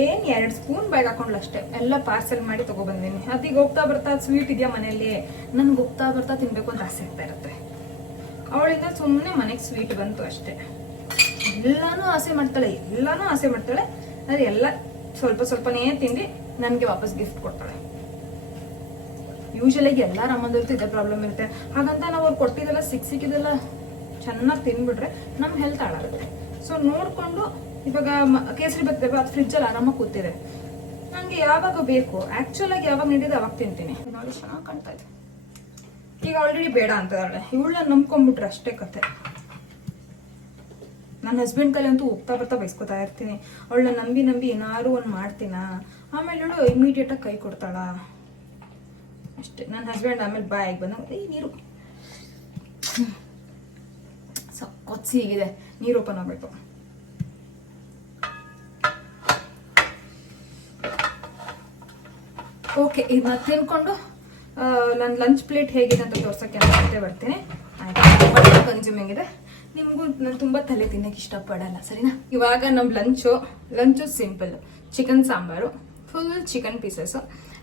ಏನ್ 2 ಸ್ಪೂನ್ ಬಾಯಿಗೆ ಹಾಕೊಂಡ್ಲು ಅಷ್ಟೇ. ಎಲ್ಲ ಪಾರ್ಸೆಲ್ ಮಾಡಿ ತಗೊಬಂದಿನಿ. ಅದೀಗ ಹೋಗ್ತಾ ಬರ್ತಾ ಸ್ವೀಟ್ ಇದೆಯಾ ಮನೆಯಲ್ಲಿ, ನನ್ಗೆ ಹೋಗ್ತಾ ಬರ್ತಾ ತಿನ್ಬೇಕು ಅಂತ ಆಸೆ ಆಗ್ತಾ ಇರುತ್ತೆ. ಅವಳಿಂದ ಸುಮ್ಮನೆ ಮನೆಗೆ ಸ್ವೀಟ್ ಬಂತು ಅಷ್ಟೇ. ಎಲ್ಲಾನು ಆಸೆ ಮಾಡ್ತಾಳೆ, ಆದರೆ ಎಲ್ಲ ಸ್ವಲ್ಪನೇ ತಿಂದು ನನಗೆ ವಾಪಸ್ ಗಿಫ್ಟ್ ಕೊಡ್ತಾಳೆ. ಯೂಶಲಾಗಿ ಎಲ್ಲ ಅಮ್ಮಂದಿರ್ತು ಇದೇ ಪ್ರಾಬ್ಲಮ್ ಇರುತ್ತೆ. ಹಾಗಂತ ನಾವು ಅವ್ರು ಕೊಟ್ಟಿದ್ದೆಲ್ಲ ಸಿಕ್ಕಿದ್ದೆಲ್ಲ ಚೆನ್ನಾಗಿ ತಿನ್ಬಿಟ್ರೆ ನಮ್ಮ ಹೆಲ್ತ್ ಹಾಳಾಗುತ್ತೆ. ಸೊ ನೋಡಿಕೊಂಡು ಇವಾಗ ಕೇಸರಿ ಬಾತ್ ಅದು ಫ್ರಿಜ್ಜಲ್ಲಿ ಆರಾಮಾಗಿ ಕೂತಿದೆ. ನನಗೆ ಯಾವಾಗ ಬೇಕು, ಆ್ಯಕ್ಚುಲ್ ಆಗಿ ಯಾವಾಗ ನೀಡಿದೆ ಅವಾಗ ತಿಂತೀನಿ. ನೋಡಿ ಚೆನ್ನಾಗಿ ಕಾಣ್ತಾ ಇದೆ. ಈಗ ಆಲ್ರೆಡಿ ಬೇಡ ಅಂತದಾಳೆ. ಇವಳನ್ನ ನಂಬ್ಕೊಂಡ್ಬಿಟ್ರೆ ಅಷ್ಟೇ ಕತೆ. ನನ್ನ ಹಸ್ಬೆಂಡ್ ಕಲೆ ಅಂತೂ ಹೋಗ್ತಾ ಬರ್ತಾ ಬೈಸ್ಕೊತಾ ಇರ್ತೀನಿ. ಅವಳನ್ನ ನಂಬಿ ಏನಾರು ಒಂದು ಮಾಡ್ತೀನ, ಆಮೇಲೆ ಅವಳು ಇಮಿಡಿಯೇಟಾಗಿ ಕೈ ಕೊಡ್ತಾಳ ಅಷ್ಟೇ. ನನ್ನ ಹಸ್ಬೆಂಡ್ ಆಮೇಲೆ ಬಾಯಿಗೆ ಬಂದಾಗ ನೀರು ಕೊಚ್ಚಿ ಹೀಗಿದೆ, ನೀರು ಓಪನ್ ಆಗಬೇಕು. ಓಕೆ, ಇದನ್ನ ತಿನ್ಕೊಂಡು ನನ್ನ ಲಂಚ್ ಪ್ಲೇಟ್ ಹೇಗಿದೆ ಅಂತ ತೋರ್ಸೋಕ್ಕೆ ಮತ್ತೆ ಬರ್ತೀನಿ. ಆಯ್ತು, ಕನ್ಸ್ಯೂಮಿಂಗ್ ಇದೆ. ನಿಮಗೂ ನಾನು ತುಂಬ ತಲೆ ತಿನ್ನಕ್ಕೆ ಇಷ್ಟಪಡಲ್ಲ, ಸರಿನಾ? ಇವಾಗ ನಮ್ಮ lunch simple chicken sambar, full chicken pieces,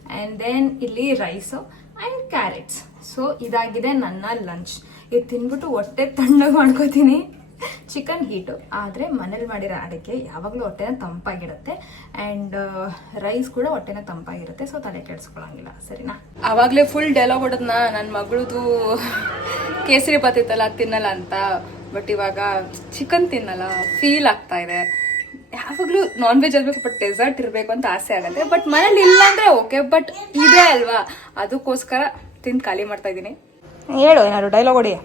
and then ಇಲ್ಲಿ ರೈಸು ಆ್ಯಂಡ್ ಕ್ಯಾರೆಟ್ಸ್. ಸೊ ಇದಾಗಿದೆ ನನ್ನ ಲಂಚ್. ಇದು ತಿನ್ಬಿಟ್ಟು ಹೊಟ್ಟೆ ತಣ್ಣಗೆ ಮಾಡ್ಕೋತೀನಿ. ಚಿಕನ್ ಹೀಟು, ಆದರೆ ಮನೇಲಿ ಮಾಡಿರೋ ಅಡಿಕೆ ಯಾವಾಗಲೂ ಹೊಟ್ಟೆನ ತಂಪಾಗಿರುತ್ತೆ. ಆ್ಯಂಡ್ ರೈಸ್ ಕೂಡ ಹೊಟ್ಟೆನ ತಂಪಾಗಿರುತ್ತೆ. ಸೊ ತಲೆ ಕೆಡಿಸ್ಕೊಳ್ಳೋಂಗಿಲ್ಲ, ಸರಿನಾ? ಆವಾಗಲೇ ಫುಲ್ ಡೈಲಾಗ್ ಹೊಡೋದನ್ನ ನನ್ನ ಮಗಳದು ಕೇಸರಿ ಬಾತ್ ಇತ್ತಲ್ಲ ತಿನ್ನಲ್ಲ ಅಂತ. ಬಟ್ ಇವಾಗ ಚಿಕನ್ ತಿನ್ನಲ್ಲ ಫೀಲ್ ಆಗ್ತಾ ಇದೆ. ಯಾವಾಗಲೂ ನಾನ್ ವೆಜ್ ಅಲ್ಲಿ ಸ್ವಲ್ಪ ಡೆಸರ್ಟ್ ಇರಬೇಕು ಅಂತ ಆಸೆ ಆಗುತ್ತೆ. ಬಟ್ ಮನೇಲಿ ಇಲ್ಲ ಅಂದರೆ ಓಕೆ, ಬಟ್ ಇದೆ ಅಲ್ವಾ, ಅದಕ್ಕೋಸ್ಕರ ತಿಂದು ಖಾಲಿ ಮಾಡ್ತಾ ಇದ್ದೀನಿ. ಹೇಳು ಏನಾದ್ರು ಡೈಲಾಗ್ ಹೊಡಿ.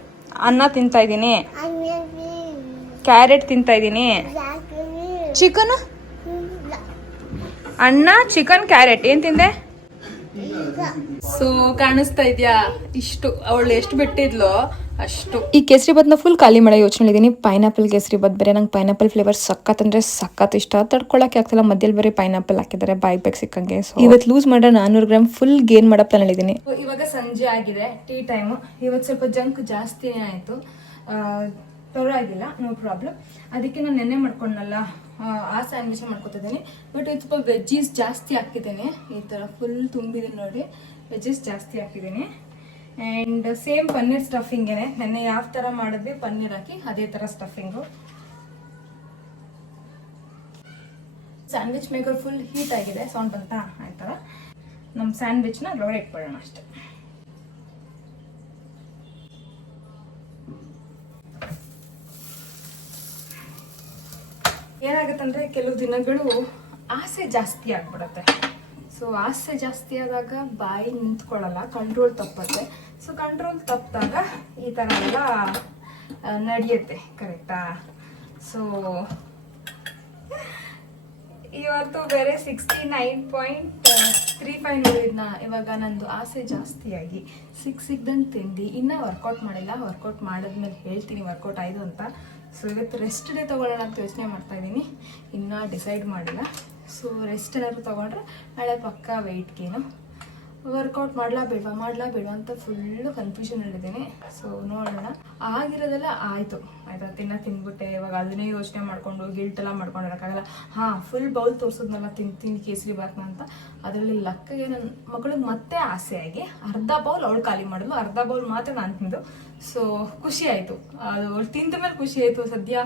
ಅನ್ನ ತಿಂತಾ ಇದ್ದೀನಿ, ಕ್ಯಾರೆಟ್ ತಿಂತಾ ಇದ್ದೀನಿ, ಚಿಕನ್, ಅನ್ನ, ಚಿಕನ್, ಕ್ಯಾರೆಟ್. ಏನ್ ತಿಂದೆ? ಸೊ ಕಾಣಿಸ್ತಾ ಇದೆಯಾ? ಇಷ್ಟು ಅವಳು ಎಷ್ಟು ಬಿಟ್ಟಿದ್ಲು ಅಷ್ಟು. ಈ ಕೇಸರಿ ಬಾತ್ನ ಫುಲ್ ಖಾಲಿ ಮಾಡೋ ಯೋಚನೆ ಇದ್ದೀನಿ. ಪೈನಾಪಲ್ ಕೇಸರಿ ಬಾತ್ ಬೇರೆ, ನಂಗೆ ಪೈನಾಪಲ್ ಫ್ಲೇವರ್ ಸಖತ್ ಅಂದರೆ ಸಖತ್ ಇಷ್ಟ. ತಡ್ಕೊಳಕ್ಕೆ ಆಗ್ತಿಲ್ಲ, ಮಧ್ಯದಲ್ಲಿ ಬರೀ ಪೈನಾಪಲ್ ಹಾಕಿದ್ದಾರೆ ಬಾಯಿಗೆ ಬೇಕು ಸಿಕ್ಕಂಗೆ. ಸೊ ಇವತ್ತು ಲೂಸ್ ಮಾಡೋ 400 ಗ್ರಾಮ್ ಫುಲ್ ಗೇನ್ ಮಾಡೋ ಪ್ಲಾನ್ ಹೇಳಿದ್ದೀನಿ. ಇವಾಗ ಸಂಜೆ ಆಗಿದೆ, ಟೀ ಟೈಮು. ಇವತ್ತು ಸ್ವಲ್ಪ ಜಂಕ್ ಜಾಸ್ತಿನೇ ಆಯಿತು. ಪರವಾಗಿಲ್ಲ, ನೋ ಪ್ರಾಬ್ಲಮ್. ಅದಕ್ಕೆ ನಾನು ನೆನ್ನೆ ಮಾಡ್ಕೊಂಡಲ್ಲ, ಆ ಸ್ಯಾಂಡ್ವಿಚ್ ಮಾಡ್ಕೊತಿದ್ದೀನಿ. ಬಟ್ ಇದು ಸ್ವಲ್ಪ ವೆಜ್ಜೀಸ್ ಜಾಸ್ತಿ ಹಾಕಿದ್ದೀನಿ. ಈ ಥರ ಫುಲ್ ತುಂಬಿದೆ ನೋಡಿ, ವೆಜ್ಜೀಸ್ ಜಾಸ್ತಿ ಹಾಕಿದ್ದೀನಿ. ಆ್ಯಂಡ್ ಸೇಮ್ ಪನ್ನೀರ್ ಸ್ಟಫಿಂಗೇನೆ, ನೆನ್ನೆ ಯಾವ ಥರ ಮಾಡಿದ್ವಿ ಪನ್ನೀರ್ ಹಾಕಿ ಅದೇ ಥರ stuffing. Sandwich maker full heat ಆಗಿದೆ, ಸೌಂಡ್ ಬಂತಾ ಆಯ್ತಲ್ಲ. ನಮ್ಮ ಸ್ಯಾಂಡ್ವಿಚ್ನ ಲೋಡ್ ಇಟ್ಬಿಡೋಣ ಅಷ್ಟೆ. ಏನಾಗುತ್ತಂದ್ರೆ ಕೆಲವು ದಿನಗಳು ಆಸೆ ಜಾಸ್ತಿ ಆಗ್ಬಿಡುತ್ತೆ. ಸೊ ಆಸೆ ಜಾಸ್ತಿ ಆದಾಗ ಬಾಯಿ ನಿಂತ್ಕೊಳ್ಳಲ್ಲ, ಕಂಟ್ರೋಲ್ ತಪ್ಪುತ್ತೆ. ಸೊ ಕಂಟ್ರೋಲ್ ತಪ್ಪಿದಾಗ ಈ ಥರ ಎಲ್ಲ ನಡೆಯುತ್ತೆ, ಕರೆಕ್ಟಾ? ಸೊ ಇವತ್ತು ಬೇರೆ 69.35 ನೋಡಿದ್ನ. ಇವಾಗ ನಂದು ಆಸೆ ಜಾಸ್ತಿಯಾಗಿ ಸಿಗ್ದಂಗೆ ತಿಂದು ಇನ್ನೂ ವರ್ಕೌಟ್ ಮಾಡಿಲ್ಲ. ವರ್ಕೌಟ್ ಮಾಡಿದ್ಮೇಲೆ ಹೇಳ್ತೀನಿ ವರ್ಕೌಟ್ ಆಯಿತು ಅಂತ. ಸೊ ಇವತ್ತು ರೆಸ್ಟ್ ಡೇ ತೊಗೊಳ್ಳೋಣ ಅಂತ ಯೋಚನೆ ಮಾಡ್ತಾ ಇದ್ದೀನಿ, ಇನ್ನೂ ಡಿಸೈಡ್ ಮಾಡಿಲ್ಲ. ಸೊ ರೆಸ್ಟ್ ಏನಾದ್ರು ತೊಗೊಂಡ್ರೆ ನಾಳೆ ಪಕ್ಕ ವೆಯ್ಟ್ ಗೇನು. ವರ್ಕೌಟ್ ಮಾಡಲಾ ಬೇಡವಾ ಅಂತ ಫುಲ್ಲು ಕನ್ಫ್ಯೂಷನಲ್ಲಿದ್ದೀನಿ. ಸೊ ನೋಡೋಣ. ಆಗಿರೋದೆಲ್ಲ ಆಯಿತು ಆಯಿತಾ, ತಿಂದ್ಬಿಟ್ಟೆ. ಇವಾಗ ಅದನ್ನೇ ಯೋಚನೆ ಮಾಡಿಕೊಂಡು ಗಿಲ್ಟೆಲ್ಲ ಮಾಡ್ಕೊಂಡಿರೋಕ್ಕಾಗಲ್ಲ. ಫುಲ್ ಬೌಲ್ ತೋರಿಸಿದ್ನಲ್ಲ ತಿಂದು ಕೇಸರಿ ಬಾತ್ನ ಅಂತ. ಅದರಲ್ಲಿ ಲಕ್ಕಗೆ ನನ್ನ ಮಗಳಿಗೆ ಮತ್ತೆ ಆಸೆ ಆಗಿ ಅರ್ಧ ಬೌಲ್ ಅವಳು ಖಾಲಿ ಮಾಡಿದ್ಲು, ಅರ್ಧ ಬೌಲ್ ಮಾತ್ರ ನಾನು ತಿಂದು. ಸೊ ಖುಷಿ ಆಯಿತು, ಅದು ಅವಳು ತಿಂದ ಮೇಲೆ ಖುಷಿ ಆಯಿತು. ಸದ್ಯ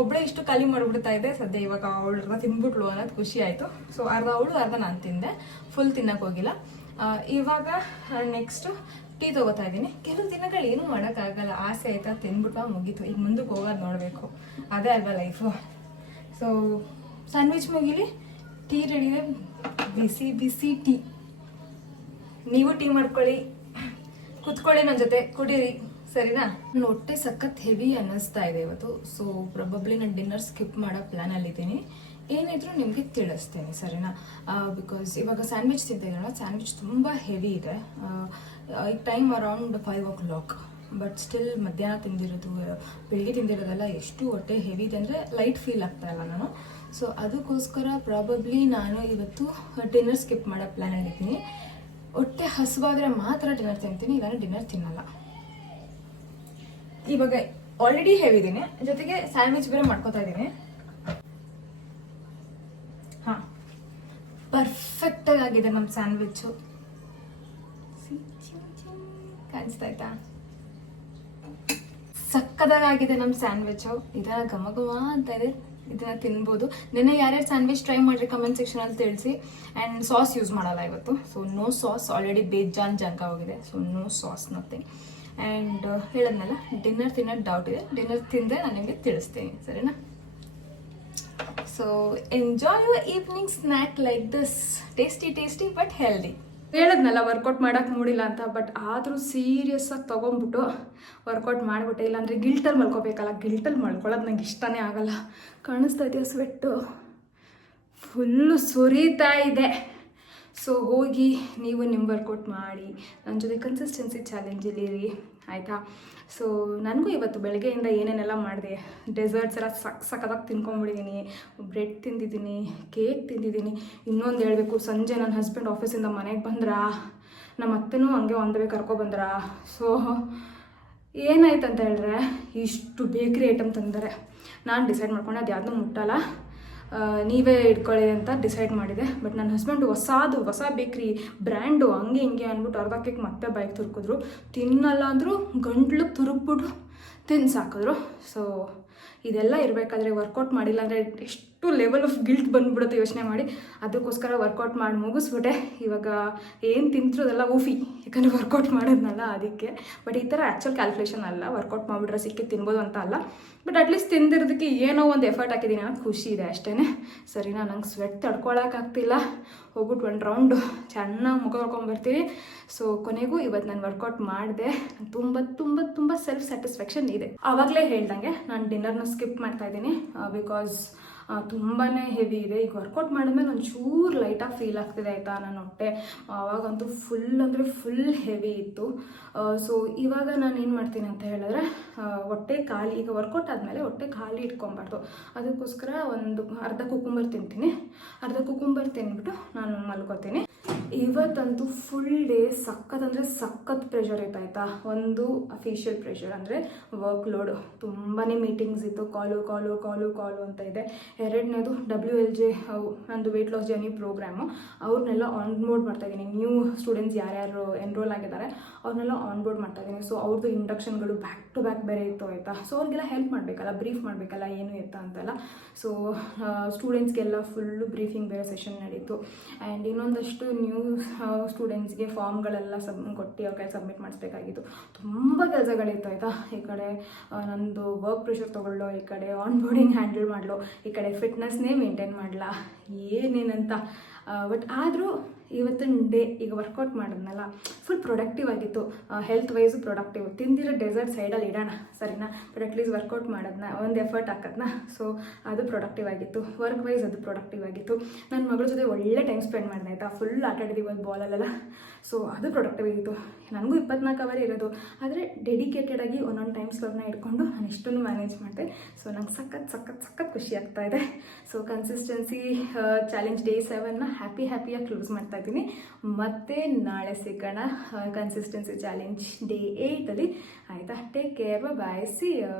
ಒಬ್ಬಳೇ ಇಷ್ಟು ಖಾಲಿ ಮಾಡಿಬಿಡ್ತಾ ಇದೆ, ಸದ್ಯ ಇವಾಗ ಅವಳು ತಿಂದ್ಬಿಟ್ಲು ಅನ್ನೋದು ಖುಷಿ ಆಯಿತು. ಸೊ ಅರ್ಧ ಅವಳು ಅರ್ಧ ನಾನು ತಿಂದೆ, ಫುಲ್ ತಿನ್ನಕ್ಕೆ ಹೋಗಿಲ್ಲ. ಇವಾಗ ನೆಕ್ಸ್ಟು ಟೀ ತೊಗೋತಾ ಇದ್ದೀನಿ. ಕೆಲವು ದಿನಗಳು ಏನೂ ಮಾಡೋಕ್ಕಾಗಲ್ಲ, ಆಸೆ ಆಯ್ತಾ ತಿಂದ್ಬಿಟ್ಟು ಮುಗೀತು. ಈಗ ಮುಂದಕ್ಕೆ ಹೋಗೋದು ನೋಡಬೇಕು, ಅದೇ ಅಲ್ವಾ ಲೈಫು. ಸೊ ಸ್ಯಾಂಡ್ವಿಚ್ ಮುಗಿಲಿ, ಟೀ ರೆಡಿ ಇದೆ, ಬಿಸಿ ಬಿಸಿ ಟೀ. ನೀವು ಟೀ ಮಾಡ್ಕೊಳ್ಳಿ, ಕುತ್ಕೊಳ್ಳಿ ನನ್ನ ಜೊತೆ, ಕುಡೀರಿ, ಸರಿನಾ? ನನ್ನ ಹೊಟ್ಟೆ ಸಖತ್ ಹೆವಿ ಅನ್ನಿಸ್ತಾ ಇದೆ ಇವತ್ತು. ಸೊ ಪ್ರೊಬಬ್ಲಿ ನಾನು ಡಿನ್ನರ್ ಸ್ಕಿಪ್ ಮಾಡೋ ಪ್ಲ್ಯಾನಲ್ಲಿದ್ದೀನಿ. ಏನಿದ್ರು ನಿಮಗೆ ತಿಳಿಸ್ತೇನೆ, ಸರಿನಾ? ಬಿಕಾಸ್ ಇವಾಗ ಸ್ಯಾಂಡ್ವಿಚ್ ತಿಂತಿದ್ದೀನಲ್ಲ, ಸ್ಯಾಂಡ್ವಿಚ್ ತುಂಬ ಹೆವಿ ಇದೆ. ಈಗ time around 5 o'clock. But still ಮಧ್ಯಾಹ್ನ ತಿಂದಿರೋದು, ಬೆಳಿಗ್ಗೆ ತಿಂದಿರೋದೆಲ್ಲ ಎಷ್ಟು ಹೊಟ್ಟೆ ಹೆವಿ ಇದೆ ಅಂದರೆ ಲೈಟ್ ಫೀಲ್ ಆಗ್ತಾ ಇಲ್ಲ ನಾನು. ಸೊ ಅದಕ್ಕೋಸ್ಕರ ಪ್ರಾಬಬ್ಲಿ ನಾನು ಇವತ್ತು ಡಿನ್ನರ್ ಸ್ಕಿಪ್ ಮಾಡೋ ಪ್ಲ್ಯಾನಲ್ಲಿದ್ದೀನಿ. ಹೊಟ್ಟೆ ಹಸುವಾದರೆ ಮಾತ್ರ ಡಿನ್ನರ್ ತಿಂತೀನಿ, ಇಲ್ಲಾಂದರೆ ಡಿನ್ನರ್ ತಿನ್ನಲ್ಲ. ಇವಾಗ ಆಲ್ರೆಡಿ ಹೆವಿ ಇದ್ದೀನಿ, ಜೊತೆಗೆ ಸ್ಯಾಂಡ್ವಿಚ್ ಬೇರೆ ಮಾಡ್ಕೋತಾ ಇದ್ದೀನಿ. ಪರ್ಫೆಕ್ಟಾಗಿ ಆಗಿದೆ ನಮ್ಮ ಸ್ಯಾಂಡ್ವಿಚ್ಚು. ಕಾಣಿಸ್ತಾ ಆಯ್ತಾ? ಸಕ್ಕದಾಗಿದೆ ನಮ್ಮ ಸ್ಯಾಂಡ್ವಿಚ್ಚು. ಇದನ್ನ ಘಮ ಅಂತ ಇದೆ, ಇದನ್ನ ತಿನ್ಬೋದು. ನೆನ್ನೆ ಯಾರ್ಯಾರು ಸ್ಯಾಂಡ್ವಿಚ್ ಟ್ರೈ ಮಾಡಿರಿ ಕಮೆಂಟ್ ಸೆಕ್ಷನಲ್ಲಿ ತಿಳಿಸಿ. ಆ್ಯಂಡ್ ಸಾಸ್ ಯೂಸ್ ಮಾಡಲ್ಲ ಇವತ್ತು. ಸೊ ನೋ ಸಾಸ್, ಆಲ್ರೆಡಿ ಬೇಜಾನ್ ಜಂಕ ಹೋಗಿದೆ. So no sauce, nothing. And ಹೇಳಿದ್ನಲ್ಲ, ಡಿನ್ನರ್ ತಿನ್ನೋದು ಡೌಟ್ ಇದೆ. ಡಿನ್ನರ್ ತಿಂದರೆ ನಾನು ನಿಮಗೆ ತಿಳಿಸ್ತೀನಿ, ಸರಿನಾ? So enjoy your evening snack like this. Tasty but healthy. ಹೇಳಿದ್ನಲ್ಲ ವರ್ಕೌಟ್ ಮಾಡೋಕೆ ಮೂಡಿಲ್ಲ ಅಂತ, ಬಟ್ ಆದರೂ ಸೀರಿಯಸ್ಸಾಗಿ ತೊಗೊಂಬಿಟ್ಟು ವರ್ಕೌಟ್ ಮಾಡಿಬಿಟ್ಟೆ. ಇಲ್ಲಾಂದರೆ ಗಿಲ್ಟಲ್ಲಿ ಮಲ್ಕೋಬೇಕಲ್ಲ, ಗಿಲ್ಟಲ್ಲಿ ಮಲ್ಕೊಳ್ಳೋದು ನಂಗೆ ಇಷ್ಟನೇ ಆಗಲ್ಲ. ಕಾಣಿಸ್ತಾ ಇದೆಯಾ ಸ್ವೆಟ್ಟು? ಫುಲ್ಲು ಸುರಿತಾ ಇದೆ. ಸೊ ಹೋಗಿ ನೀವು ನಿಮ್ಮ ವರ್ಕೌಟ್ ಮಾಡಿ ನನ್ನ ಜೊತೆ ಕನ್ಸಿಸ್ಟೆನ್ಸಿ ಚಾಲೆಂಜಲ್ಲಿರಿ, ಆಯಿತಾ? ಸೊ ನನಗೂ ಇವತ್ತು ಬೆಳಗ್ಗೆಯಿಂದ ಏನೇನೆಲ್ಲ ಮಾಡಿದೆ, ಡೆಸರ್ಟ್ಸ್ ಎಲ್ಲ ಸಕ್ಕತ್ತಾಗಿ ತಿನ್ಕೊಂಬಿಟ್ಟಿದ್ದೀನಿ. Bread ತಿಂದಿದ್ದೀನಿ, cake ತಿಂದಿದ್ದೀನಿ. ಇನ್ನೊಂದು ಹೇಳಬೇಕು, ಸಂಜೆ ನನ್ನ ಹಸ್ಬೆಂಡ್ ಆಫೀಸಿಂದ ಮನೆಗೆ ಬಂದ್ರಾ, ನಮ್ಮ ಅತ್ತೆನೂ ಹಂಗೆ ಒಂದು ವೇ ಕರ್ಕೊಬಂದ್ರಾ. ಸೊ ಏನಾಯ್ತು ಅಂತ ಹೇಳಿದ್ರೆ, ಇಷ್ಟು ಬೇಕ್ರಿ ಐಟಮ್ ತಂದರೆ ನಾನು ಡಿಸೈಡ್ ಮಾಡ್ಕೊಂಡು ಅದು ಯಾವುದೂ ಮುಟ್ಟಲ್ಲ, ನೀವೇ ಇಟ್ಕೊಳ್ಳಿ ಅಂತ ಡಿಸೈಡ್ ಮಾಡಿದೆ. ಬಟ್ ನನ್ನ ಹಸ್ಬೆಂಡು ಹೊಸ ಬೇಕ್ರಿ ಬ್ರ್ಯಾಂಡು ಹಂಗೆ ಹಿಂಗೆ ಅಂದ್ಬಿಟ್ಟು ಅರ್ಧಕ್ಕೆ ಮತ್ತೆ ಬೈಕ್ ತುರ್ಕಿದ್ರು. ತಿನ್ನಲ್ಲ ಅಂದರೂ ಗಂಟ್ಲು ತುರುಕ್ಬಿಟ್ಟು ತಿಂದು ಸಾಕಿದ್ರು. ಸೊ ಇದೆಲ್ಲ ಇರಬೇಕಾದ್ರೆ ವರ್ಕೌಟ್ ಮಾಡಿಲ್ಲ ಅಂದರೆ ಎಷ್ಟು ಲೆವೆಲ್ ಆಫ್ ಗಿಲ್ಟ್ ಬಂದುಬಿಡುತ್ತೆ ಯೋಚನೆ ಮಾಡಿ. ಅದಕ್ಕೋಸ್ಕರ ವರ್ಕೌಟ್ ಮಾಡಿ ಮುಗಿಸ್ಬಿಟ್ಟೆ. ಇವಾಗ ಏನು ತಿಂತಿರೋದೆಲ್ಲ ಊಫಿ, ಯಾಕಂದರೆ ವರ್ಕೌಟ್ ಮಾಡೋದ್ನಲ್ಲ ಅದಕ್ಕೆ. ಬಟ್ ಈ ಥರ ಆ್ಯಕ್ಚುಲ್ ಕ್ಯಾಲ್ಕುಲೇಷನ್ ಅಲ್ಲ, ವರ್ಕೌಟ್ ಮಾಡಿಬಿಟ್ರೆ ಸಿಕ್ಕಿ ತಿನ್ಬೋದು ಅಂತ ಅಲ್ಲ. ಬಟ್ ಅಟ್ಲೀಸ್ಟ್ ತಿಂದಿರೋದಕ್ಕೆ ಏನೋ ಒಂದು ಎಫರ್ಟ್ ಹಾಕಿದ್ದೀನಿ ಅನ್ನೋ ಖುಷಿ ಇದೆ ಅಷ್ಟೇ, ಸರಿನಾ? ನಂಗೆ ಸ್ವೆಟ್ ತಡ್ಕೊಳಕ್ಕಾಗ್ತಿಲ್ಲ. ಹೋಗ್ಬಿಟ್ಟು 1 ರೌಂಡು ಚೆನ್ನಾಗಿ ಮುಖ ತೊಳ್ಕೊಂಬರ್ತೀನಿ. ಸೊ ಕೊನೆಗೂ ಇವತ್ತು ನಾನು ವರ್ಕೌಟ್ ಮಾಡಿದೆ, ತುಂಬ ತುಂಬ ತುಂಬ ಸೆಲ್ಫ್ ಸ್ಯಾಟಿಸ್ಫ್ಯಾಕ್ಷನ್ ಇದೆ. ಆವಾಗಲೇ ಹೇಳ್ದಂಗೆ ನಾನು ಡಿನ್ನರ್ನ ಸ್ಕಿಪ್ ಮಾಡ್ತಾಯಿದ್ದೀನಿ. ಬಿಕಾಸ್ ತುಂಬಾ ಹೆವಿ ಇದೆ. ಈಗ ವರ್ಕೌಟ್ ಮಾಡಿದ್ಮೇಲೆ ಒಂಚೂರು ಲೈಟಾಗಿ ಫೀಲ್ ಆಗ್ತಿದೆ ಆಯಿತಾ ನನ್ನ ಹೊಟ್ಟೆ. ಆವಾಗಂತೂ ಫುಲ್ ಅಂದರೆ ಫುಲ್ ಹೆವಿ ಇತ್ತು. ಸೊ ಇವಾಗ ನಾನು ಏನು ಮಾಡ್ತೀನಿ ಅಂತ ಹೇಳಿದ್ರೆ ಹೊಟ್ಟೆ ಖಾಲಿ, ಈಗ ವರ್ಕೌಟ್ ಆದಮೇಲೆ ಹೊಟ್ಟೆ ಖಾಲಿ ಇಟ್ಕೊಬಾರ್ದು. ಅದಕ್ಕೋಸ್ಕರ ಒಂದು ಅರ್ಧ ಕುಕುಂಬರ್ ತಿಂತೀನಿ. ಅರ್ಧ ಕುಕುಂಬರ್ ತಿಂದ್ಬಿಟ್ಟು ನಾನು ಮಲ್ಕೋತೀನಿ. ಇವತ್ತಂತೂ ಫುಲ್ ಡೇ ಸಖತ್ ಅಂದರೆ ಸಖತ್ ಪ್ರೆಷರ್ ಇತ್ತು ಆಯಿತಾ. ಒಂದು ಅಫಿಷಿಯಲ್ ಪ್ರೆಷರ್ ಅಂದರೆ ವರ್ಕ್ ಲೋಡು, ತುಂಬಾ ಮೀಟಿಂಗ್ಸ್ ಇತ್ತು, ಕಾಲು ಅಂತ ಇದೆ. ಎರಡನೇದು WLJ ನಂದು ವೆಯ್ಟ್ ಲಾಸ್ ಜರ್ನಿ ಪ್ರೋಗ್ರಾಮು, ಅವ್ರನ್ನೆಲ್ಲ ಆನ್ ಬೋರ್ಡ್ ಮಾಡ್ತಾಯಿದ್ದೀನಿ. ನ್ಯೂ ಸ್ಟೂಡೆಂಟ್ಸ್ ಯಾರ್ಯಾರು ಎನ್ರೋಲ್ ಆಗಿದ್ದಾರೆ ಅವ್ರನ್ನೆಲ್ಲ ಆನ್ ಬೋರ್ಡ್ ಮಾಡ್ತಾಯಿದ್ದೀನಿ. ಸೊ ಅವ್ರದ್ದು ಇಂಡಕ್ಷನ್ಗಳು ಬ್ಯಾಕ್ ಟು ಬ್ಯಾಕ್ ಬೇರೆ ಇತ್ತು ಆಯಿತಾ. ಸೊ ಅವ್ರಿಗೆಲ್ಲ ಹೆಲ್ಪ್ ಮಾಡಬೇಕಲ್ಲ, ಬ್ರೀಫ್ ಮಾಡಬೇಕಲ್ಲ ಏನು ಎತ್ತ ಅಂತೆಲ್ಲ. ಸೊ ಸ್ಟೂಡೆಂಟ್ಸ್ಗೆಲ್ಲ ಫುಲ್ಲು ಬ್ರೀಫಿಂಗ್ ಬೇರೆ ಸೆಷನ್ ನಡೀತು. ಆ್ಯಂಡ್ ಇನ್ನೊಂದಷ್ಟು ನ್ಯೂ ಸ್ಟೂಡೆಂಟ್ಸ್ಗೆ ಫಾರ್ಮ್ಗಳೆಲ್ಲ ಕೊಟ್ಟು ಅವ್ರ ಕೈ ಸಬ್ಮಿಟ್ ಮಾಡಿಸ್ಬೇಕಾಗಿತ್ತು. ತುಂಬ ಕೆಲಸಗಳಿತ್ತು ಆಯಿತಾ. ಈ ಕಡೆ ನಂದು ವರ್ಕ್ ಪ್ರೆಷರ್ ತೊಗೊಳ್ಳೋ, ಈ ಕಡೆ ಆನ್ ಬೋರ್ಡಿಂಗ್ ಹ್ಯಾಂಡಲ್ ಮಾಡಲು, ಈ ಕಡೆ ಫಿಟ್ನೆಸ್ನೇ ಮೇಂಟೈನ್ ಮಾಡಲ, ಏನೇನಂತ. ಬಟ್ ಆದರೂ ಇವತ್ತಿನ ಡೇ ಈಗ ವರ್ಕೌಟ್ ಮಾಡಿದ್ನಲ್ಲ ಫುಲ್ ಪ್ರೊಡಕ್ಟಿವ್ ಆಗಿತ್ತು. Health wise productive. ತಿಂದಿರೋ ಡೆಸರ್ಟ್ ಸೈಡಲ್ಲಿ ಇಡೋಣ ಸರಿನಾ, ಬಟ್ ಅಟ್ಲೀಸ್ಟ್ ವರ್ಕೌಟ್ ಮಾಡೋದನ್ನ ಒಂದು ಎಫರ್ಟ್ ಹಾಕೋದನ್ನ, ಸೊ ಅದು ಪ್ರೊಡಕ್ಟಿವ್ ಆಗಿತ್ತು. ವರ್ಕ್ ವೈಸ್ ಅದು ಪ್ರೊಡಕ್ಟಿವ್ ಆಗಿತ್ತು. ನನ್ನ ಮಗಳ ಜೊತೆ ಒಳ್ಳೆ ಟೈಮ್ ಸ್ಪೆಂಡ್ ಮಾಡಿದೆ ಆಯಿತಾ. ಫುಲ್ ಆಟ ಆಡಿದ್ದೀವಿ ಒಂದು ಬಾಲಲ್ಲೆಲ್ಲ. ಸೊ ಅದು ಪ್ರೊಡಕ್ಟಿವ್ ಆಗಿತ್ತು. ನನಗೂ 24 ಅವರ್ ಇರೋದು, ಆದರೆ ಡೆಡಿಕೇಟೆಡಾಗಿ ಒಂದೊಂದು ಟೈಮ್ ಸ್ಲಾಟ್ನ ಇಟ್ಕೊಂಡು ನಾನು ಇಷ್ಟನ್ನು ಮ್ಯಾನೇಜ್ ಮಾಡಿದೆ. ಸೊ ನಂಗೆ ಸಖತ್ ಖುಷಿ ಆಗ್ತಾ ಇದೆ. ಸೊ ಕನ್ಸಿಸ್ಟೆನ್ಸಿ ಚಾಲೆಂಜ್ ಡೇ 7ನ ಹ್ಯಾಪಿಯಾಗಿ ಕ್ಲೋಸ್ ಮಾಡ್ತಾ ಇದ್ದೀನಿ. ಮತ್ತೆ ನಾಳೆ ಸಿಗೋಣ ಕನ್ಸಿಸ್ಟೆನ್ಸಿ ಚಾಲೆಂಜ್ ಡೇ 8ಅಲ್ಲಿ ಆಯಿತಾ. Take care, bye, see you.